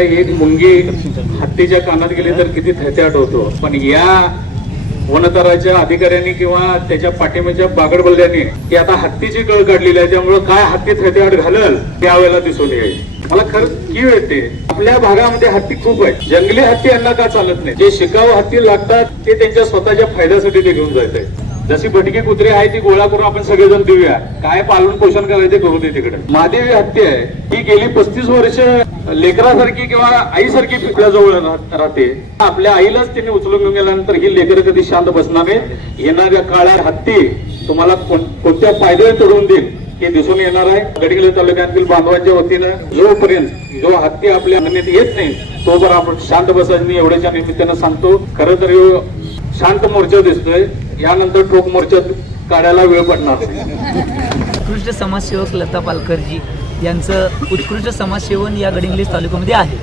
एक मुंगी हत्तीच्या कानात गेली तर किती थैत्याट होतो, पण या वनतराच्या अधिकाऱ्यांनी किंवा त्याच्या पाठिंब्याच्या बागडबल्ल्यांनी की आता हत्तीची कळ काढलेली आहे, त्यामुळे काय हत्ती थैत्याट घालल त्यावेळेला दिसून येईल. मला खरंच कीव येते, आपल्या भागामध्ये हत्ती खूप आहे, जंगली हत्ती यांना का चालत नाही. जे शिकाऊ हत्ती लागतात ते त्यांच्या स्वतःच्या फायद्यासाठी ते घेऊन जायचे. जशी भटकी कुत्री आहे ती गोळा करून आपण सगळेजण देऊया, काय पालन पोषण करायचे करू दे तिकडे. महादेवी हत्ती आहे, ही गेली 35 वर्ष लेकरासारखी किंवा आईसारखी आपल्या जवळ राहते. आपल्या आईलाच तिने उचलून घेऊन गेल्यानंतर ही लेकर कधी शांत बसणार नाही. येणाऱ्या काळात हत्ती तुम्हाला कोणत्या फायदे तोडून देईल हे दिसून येणार आहे. गडहिंग्लज तालुक्यातील बांधवांच्या वतीनं जोपर्यंत जो हत्ती आपल्या अंगणीत येत नाही तोपर्यंत आपण शांत बसायचं नाही एवढ्याच्या निमित्तानं सांगतो. खरं तर शांत मोर्चा दिसतोय, यानंतर ठोक मोर्चा काढायला वेळ पडणार. उत्कृष्ट समाजसेवक लता पालकरजी यांचं उत्कृष्ट समाजसेवन या गडहिंग्लज तालुक्यामध्ये आहे.